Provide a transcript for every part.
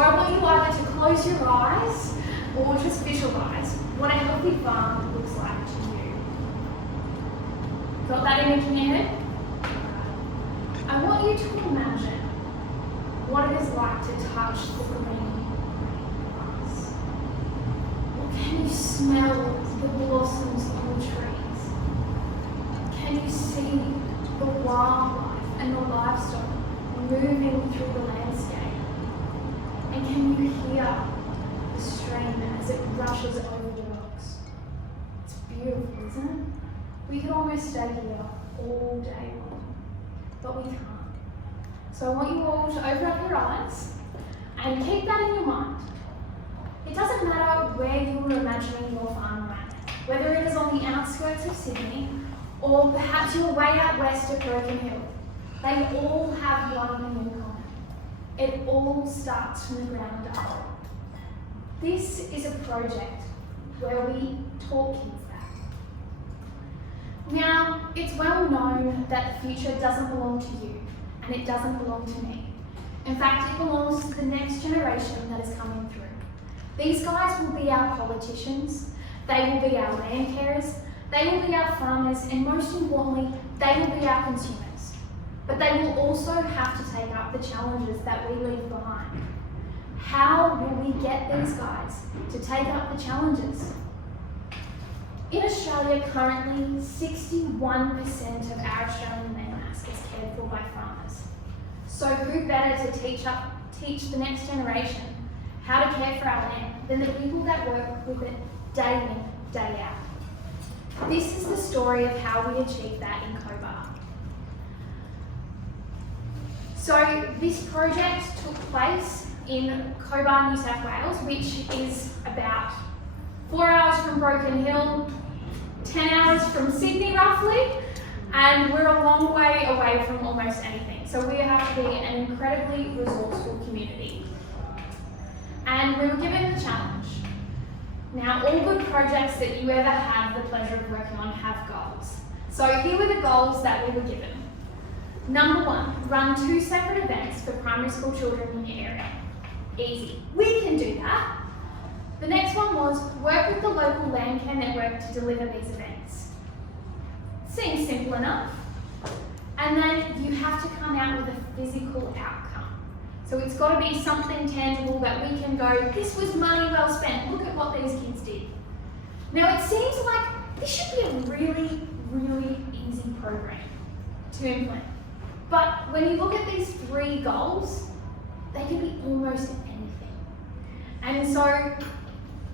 I want you either to close your eyes or just visualize what a healthy farm looks like to you. Got that image in your head? I want you to imagine what it is like to touch the green grass. Or can you smell the blossoms on the trees? Can you see the wildlife and the livestock moving through the landscape? And can you hear the stream as it rushes over the rocks? It's beautiful, isn't it? We could almost stay here all day long, but we can't. So I want you all to open up your eyes and keep that in your mind. It doesn't matter where you're imagining your farm right now, whether it is on the outskirts of Sydney or perhaps you're way out west at Broken Hill. They all have one thing in common. It all starts from the ground up. This is a project where we taught kids that. Now, it's well known that the future doesn't belong to you, and it doesn't belong to me. In fact, it belongs to the next generation that is coming through. These guys will be our politicians, they will be our land carers, they will be our farmers, and most importantly, they will be our consumers. But they will also have to take up the challenges that we leave behind. How will we get these guys to take up the challenges? In Australia, currently, 61% of our Australian landmass is cared for by farmers. So who better to teach the next generation how to care for our land than the people that work with it day in, day out? This is the story of how we achieve that in Cobar. So this project took place in Cobar, New South Wales, which is about 4 hours from Broken Hill, 10 hours from Sydney roughly, and we're a long way away from almost anything. So we have to be an incredibly resourceful community. And we were given the challenge. Now, all good projects that you ever have the pleasure of working on have goals. So here were the goals that we were given. Number 1, run 2 separate events for primary school children in your area. Easy. We can do that. The next one was work with the local land care network to deliver these events. Seems simple enough. And then you have to come out with a physical outcome. So it's got to be something tangible that we can go, this was money well spent, look at what these kids did. Now it seems like this should be a really, really easy program to implement. But when you look at these 3 goals, they can be almost anything. And so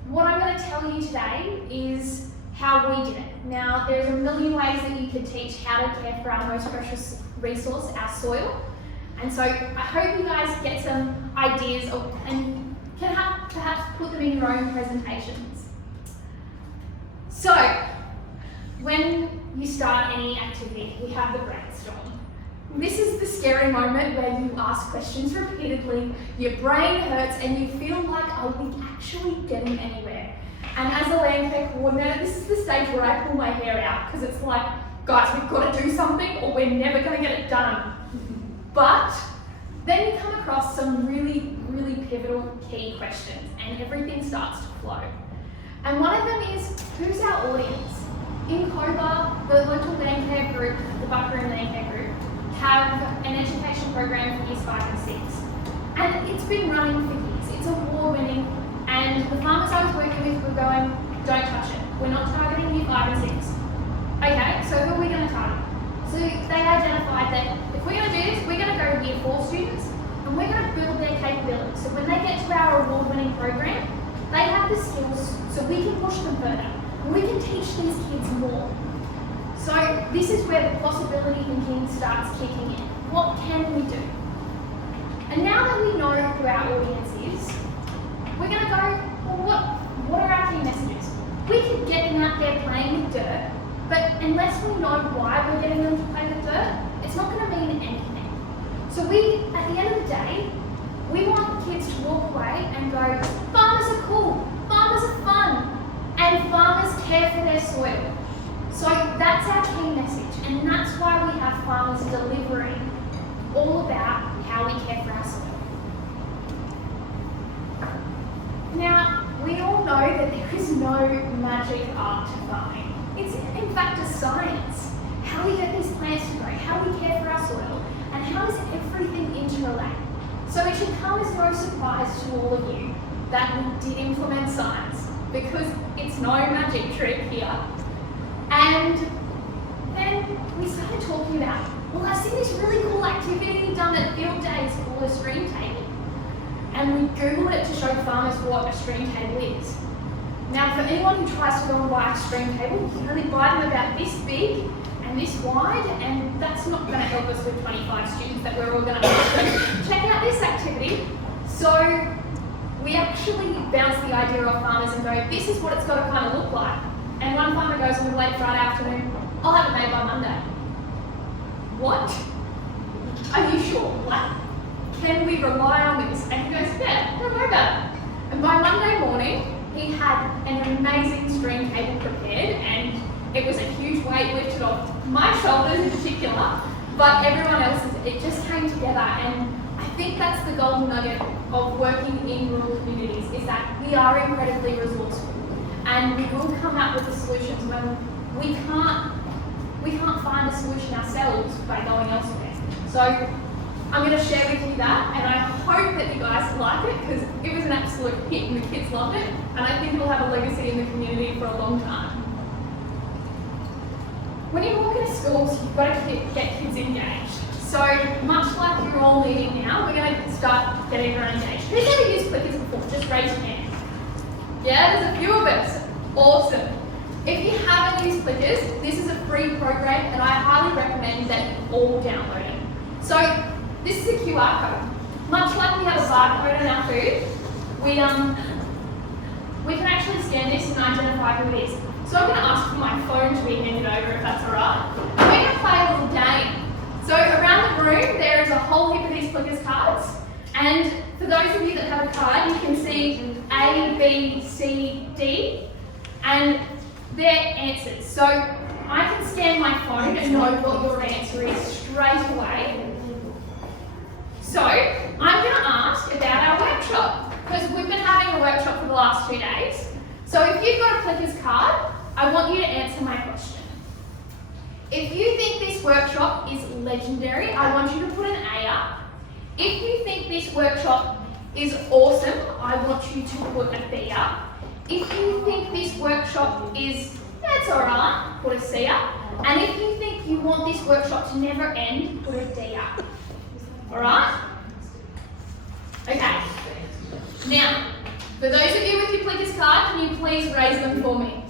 what I'm going to tell you today is how we did it. Now, there's a million ways that you could teach how to care for our most precious resource, our soil. And so I hope you guys get some ideas and can perhaps put them in your own presentations. So, when you start any activity, we have the brainstorm. This is the scary moment where you ask questions repeatedly, your brain hurts, and you feel like, are we actually getting anywhere? And as a land care coordinator, this is the stage where I pull my hair out, because it's like, guys, we've got to do something or we're never going to get it done. But then you come across some really, really pivotal key questions and everything starts to flow. And one of them is, who's our audience? In Cobar, the local land care group, the Buckaroo Land Care Group, have an education program for years 5 and 6. And it's been running for years. It's award-winning. And the farmers I was working with were going, don't touch it. We're not targeting year 5 and 6. Okay, so who are we going to target? So they identified that if we're going to do this, we're going to go year 4 students and we're going to build their capability. So when they get to our award-winning program, they have the skills so we can push them further. And we can teach these kids more. So this is where the possibility thinking starts kicking in. What can we do? And now that we know who our audience is, we're going to go, well, what are our key messages? We could get them out there playing with dirt, but unless we know why we're getting them to play with dirt, it's not going to mean anything. So we, at the end of the day, we want kids to walk away and go, farmers are cool, farmers are fun, and farmers care for their soil. So that's our key message, and that's why we have farmers delivering all about how we care for our soil. know that there is no magic art to farming. It's in fact a science. How we get these plants to grow, how we care for our soil, and how does everything interrelate. So it should come as no surprise to all of you that we did implement science, because it's no magic trick here. And then we started talking about, well, I've seen this really cool activity done at field days called a stream table. And we Googled it to show farmers what a stream table is. Now, for anyone who tries to go and buy a stream table, you can only buy them about this big and this wide, and that's not going to help us with 25 students that we're all going to have to check out this activity. So we actually bounce the idea off farmers and go, this is what it's got to kind of look like. And one farmer goes on a late Friday afternoon, I'll have it made by Monday. What? Are you sure? Like, can we rely on this? And he goes, yeah, don't worry about it. And by Monday morning, he had an amazing stream table prepared, and it was a huge weight lifted off my shoulders in particular, but everyone else's. It just came together, and I think that's the golden nugget of working in rural communities, is that we are incredibly resourceful, and we will come up with the solutions when we can't find a solution ourselves by going elsewhere. So I'm going to share with you that, and I hope that you guys like it, because it was an absolute hit and the kids loved it, and I think it'll have a legacy in the community for a long time. When you walk into schools, you've got to get kids engaged. So much like you're all meeting now, we're going to start getting everyone engaged. Who's ever used clickers before? Just raise your hand. Yeah, there's a few of us. Awesome. If you haven't used clickers, this is a free program, and I highly recommend that you all download it. So this is a QR code. Much like we have a barcode on our food, we can actually scan this and identify who it is. So I'm going to ask for my phone to be handed over, if that's all right. We're going to play a little game. So around the room, there is a whole heap of these clickers cards. And for those of you that have a card, you can see A, B, C, D, and their answers. So I can scan my phone and know what your answer is straight away. So I'm going to ask about our workshop, because we've been having a workshop for the last 2 days. So if you've got a clickers card, I want you to answer my question. If you think this workshop is legendary, I want you to put an A up. If you think this workshop is awesome, I want you to put a B up. If you think this workshop is, that's alright, put a C up. And if you think you want this workshop to never end, put a D up. Alright? Okay. Now, for those of you with your clickers card, can you please raise them for me?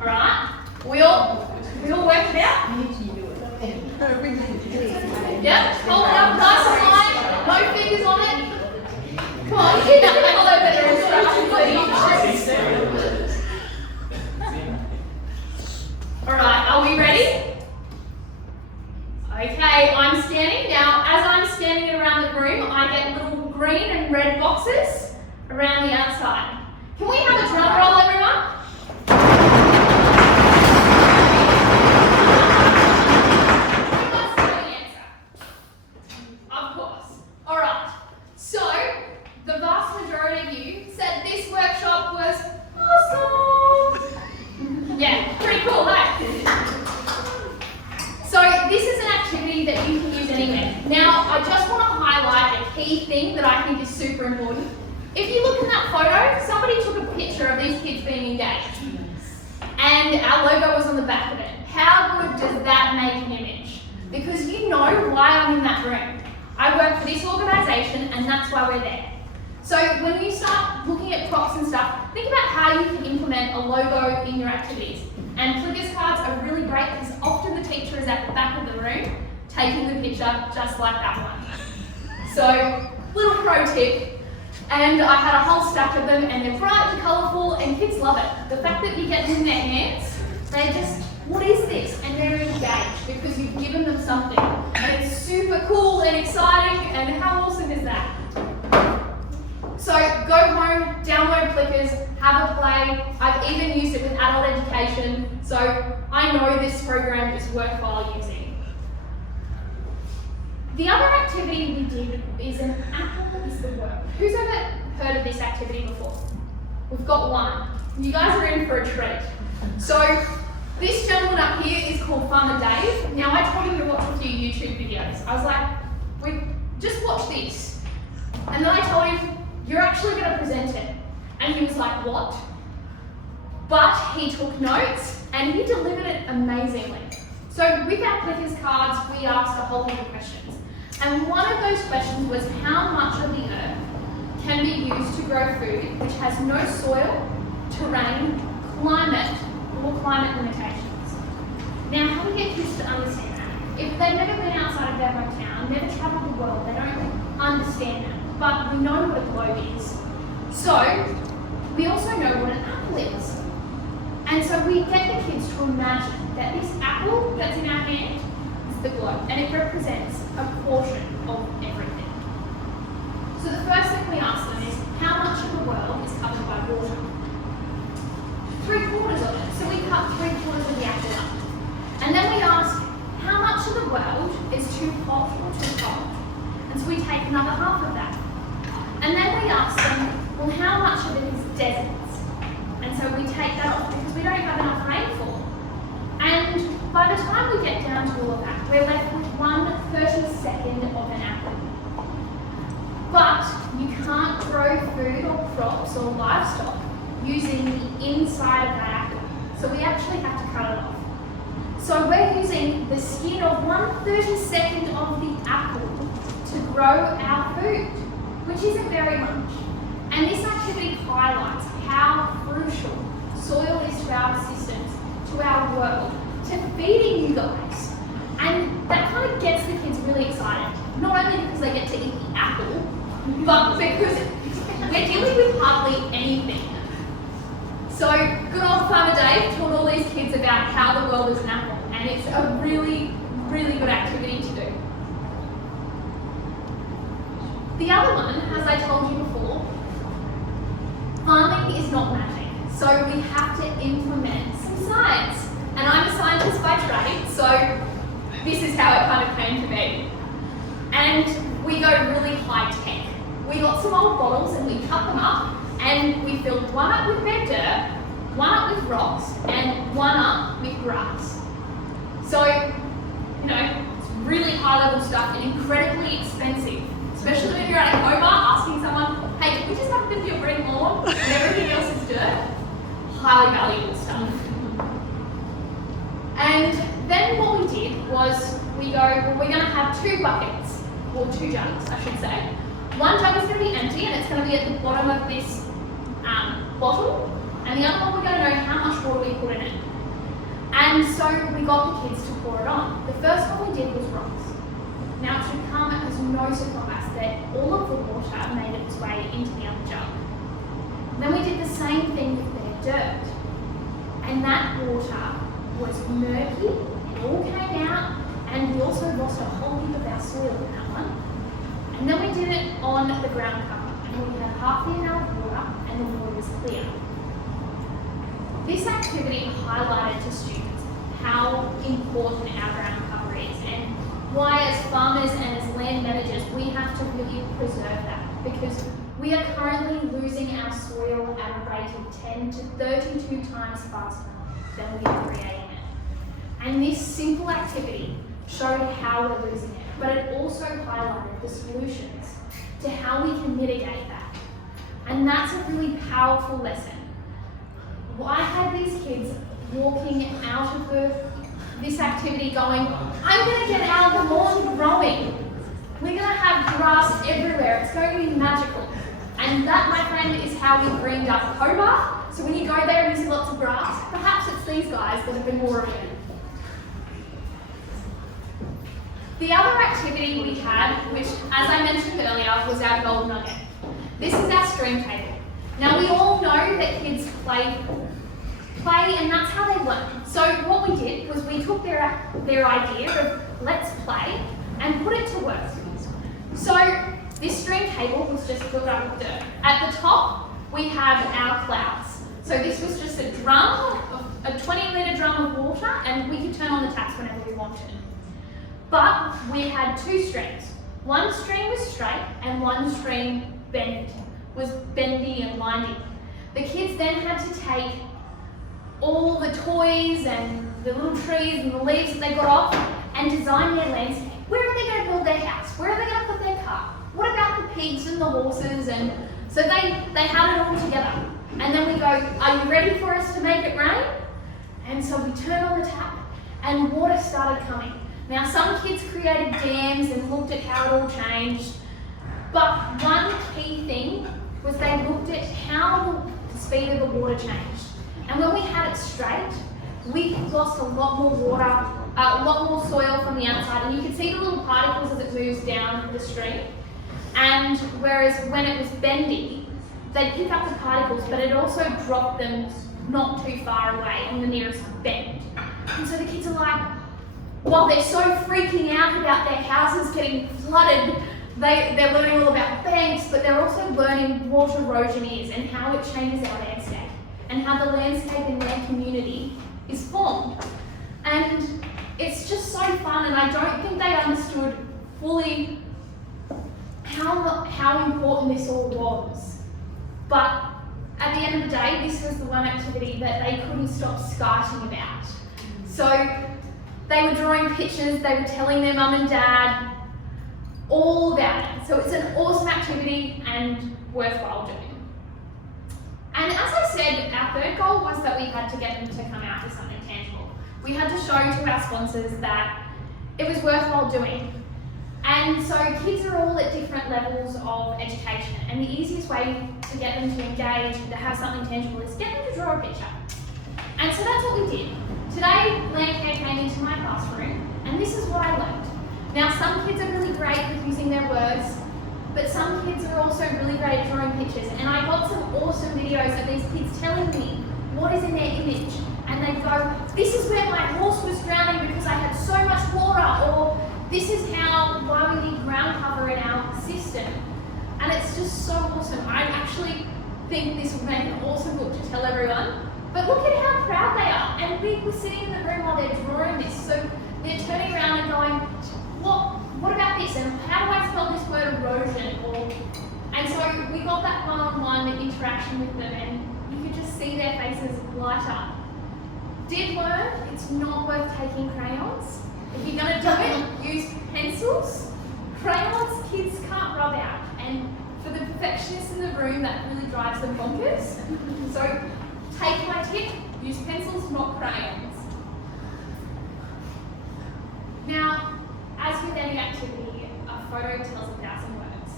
Alright? We all work it out? Yep, hold it up nice and high, no fingers on it. Come on, you can follow better instructions. Alright, are we ready? Okay, I'm scanning. Now, as I'm scanning it around the room, I get little green and red boxes around the outside. Can we have a drum roll, everyone? Who wants to know the answer? Of course. Alright, so the vast majority of you said this workshop was awesome. Yeah, pretty cool, right? So this is an activity that you can use anywhere. Now, I just want to highlight a key thing that I think is super important. If you look in that photo, somebody took a picture of these kids being engaged. And our logo was on the back of it. How good does that make an image? Because you know why I'm in that room. I work for this organisation, and that's why we're there. So when you start looking at props and stuff, think about how you can implement a logo in your activities. And clickers cards are really great because often the teacher is at the back of the room taking the picture just like that one. So, little pro tip. And I had a whole stack of them, and they're bright and colourful, and kids love it. The fact that you get them in their hands, they're just, what is this? And they're engaged because you've given them something. And it's super cool and exciting, and how awesome is that? So go home, download clickers, have a play. I've even used it with adult education, so I know this program is worthwhile using. The other activity we did is an apple is the word. Who's ever heard of this activity before? We've got one. You guys are in for a treat. So this gentleman up here is called Farmer Dave. Now I told him to watch a few YouTube videos. I was like, just watch this. And then I told him, you're actually going to present it. And he was like, what? But he took notes and he delivered it amazingly. So with our Clickers cards, we asked a whole heap of questions. And one of those questions was how much of the earth can be used to grow food which has no soil, terrain, climate, or climate limitations. Now, how do we get kids to understand that? If they've never been outside of their hometown, never travelled the world, they don't understand that. But we know what a globe is. So, we also know what an apple is. And so we get the kids to imagine that this apple that's in our hand is the globe, and it represents a portion of everything. So the first thing we ask them is, how much of the world is covered by water? 3/4 of it. So we cut 3/4 of the apple up. And then we ask, how much of the world is too hot or too cold? And so we take another half of that. And then we ask them, well, how much of it is deserts? And so we take that off because we don't have enough rainfall. And by the time we get down to all of that, we're left with 1/32 of an apple. But you can't grow food or crops or livestock using the inside of that apple. So we actually have to cut it off. So we're using the skin of 1/32 of the apple to grow our food, which isn't very much. And this activity highlights how crucial soil is to our systems, to our world, to feeding you guys. And that kind of gets the kids really excited, not only because they get to eat the apple, but because we're dealing with hardly anything. So good old Farmer Dave taught all these kids about how the world is an apple, and it's a really, really good activity to do. The other one, as I told you before, farming is not magic, so we have to implement some science. And I'm a scientist by trade, so this is how it kind of came to be. And we go really high tech. We got some old bottles and we cut them up, and we filled one up with red dirt, one up with rocks, and one up with grass. So, it's really high level stuff and incredibly expensive. Especially when you're at a coma asking someone, hey, can we just have a bit of your green lawn and everything else is dirt? Highly valuable stuff. And then what we did was we go, well, we're going to have 2 buckets, or 2 jugs, I should say. One jug is going to be empty and it's going to be at the bottom of this bottle, and the other one we're going to know how much water we put in it. And so we got the kids to pour it on. The first one we did was rocks. Now it should come as no surprise that all of the water made its way into the other jug. Then we did the same thing with their dirt. And that water was murky, it all came out, and we also lost a whole heap of our soil in that one. And then we did it on the ground cover, and we had half the amount of water, and the water was clear. This activity highlighted to students how important our ground cover is, and why as farmers and as land managers we have to really preserve that, because we are currently losing our soil at a rate of 10 to 32 times faster than we are creating it. And this simple activity showed how we're losing it, but it also highlighted the solutions to how we can mitigate that. And that's a really powerful lesson. I had these kids walking out of this activity going, I'm going to get out of the lawn growing. We're going to have grass everywhere. It's going to be magical. And that, my friend, is how we greened up Hobart. So when you go there and you see lots of grass, perhaps it's these guys that have been watering it. The other activity we had, which, as I mentioned earlier, was our gold nugget. This is our stream table. Now, we all know that kids play, and that's how they learn. So what we did was we took their idea of let's play and put it to work. So this stream table was just filled up with dirt. At the top, we have our clouds. So this was just a drum, a 20-litre drum of water, and we could turn on the taps whenever we wanted. But we had 2 streams. One stream was straight and one stream was bendy and windy. The kids then had to take all the toys and the little trees and the leaves that they got off and design their landscape. Where are they going to build their house? Where are they going to put their car? What about the pigs and the horses? And so they had it all together. And then we go, are you ready for us to make it rain? And so we turn on the tap and water started coming. Now some kids created dams and looked at how it all changed. But one key thing was they looked at how the speed of the water changed. And when we had it straight, we lost a lot more water, a lot more soil from the outside, and you could see the little particles as it moves down the stream. And whereas when it was bendy, they'd pick up the particles, but it also dropped them not too far away on the nearest bend. And so the kids are like, while they're so freaking out about their houses getting flooded, they're learning all about banks, but they're also learning what erosion is and how it changes our landscape and how the landscape in their community is formed. And it's just so fun, and I don't think they understood fully how important this all was. But at the end of the day, this was the one activity that they couldn't stop skiting about. So they were drawing pictures, they were telling their mum and dad all about it. So it's an awesome activity and worthwhile doing. And as I said, our third goal was that we had to get them to come out with something tangible. We had to show to our sponsors that it was worthwhile doing. And so kids are all at different levels of education, and the easiest way to get them to engage and to have something tangible is get them to draw a picture. And so that's what we did. Today, Landcare came into my classroom, and this is what I learned. Now, some kids are really great with using their words, but some kids are also really great at drawing pictures. And I got some awesome videos of these kids telling me what is in their image. And they go, this is where my horse was drowning because I had so much water, or this is why we need ground cover in our system. And it's just so awesome. I actually think this would make an awesome book to tell everyone. But look at how proud they are. And we were sitting in the room while they're drawing this. So they're turning around and going, what about this? And how do I spell this word erosion? And so we got that one-on-one interaction with them, and you could just see their faces light up. Did learn, it's not worth taking crayons. If you're going to do it, use pencils. Crayons, kids can't rub out. And for the perfectionists in the room, that really drives them bonkers. So take my tip, use pencils, not crayons. Now, as with any activity, a photo tells 1,000 words.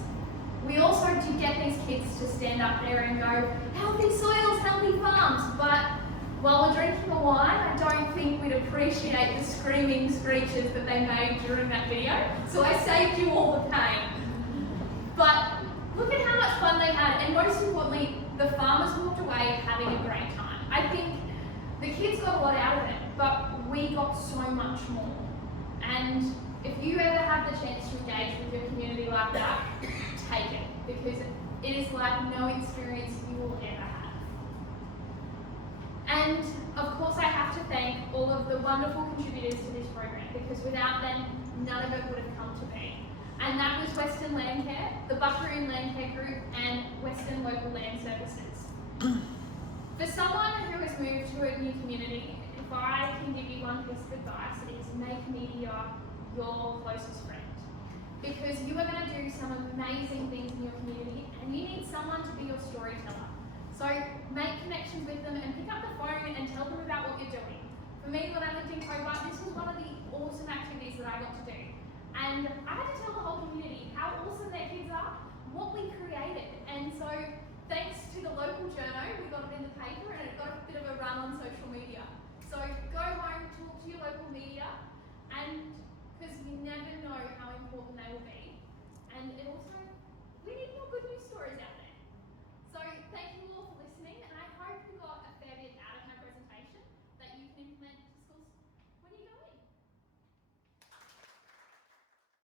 We also did get these kids to stand up there and go, healthy soils, healthy farms, but while we're drinking a wine, I don't think we'd appreciate the screaming screeches that they made during that video, so I saved you all the pain. But look at how much fun they had, and most importantly, the farmers walked away having a great time. I think the kids got a lot out of it, but we got so much more. And if you ever have the chance to engage with your community like that, take it, because it is like no experience you will ever have. And of course I have to thank all of the wonderful contributors to this program, because without them, none of it would have come to be. And that was Western Landcare, the Buckaroon Landcare Group, and Western Local Land Services. For someone who has moved to a new community, if I can give you one piece of advice, it is make media your closest friend. Because you are going to do some amazing things in your community, and you need someone to be your storyteller. So make connections with them and pick up the phone and tell them about what you're doing. For me, when I lived in Hobart, this was one of the awesome activities that I got to do. And I had to tell the whole community how awesome their kids are, what we created. And so thanks to the local journo, we got it in the paper and it got a bit of a run on social media.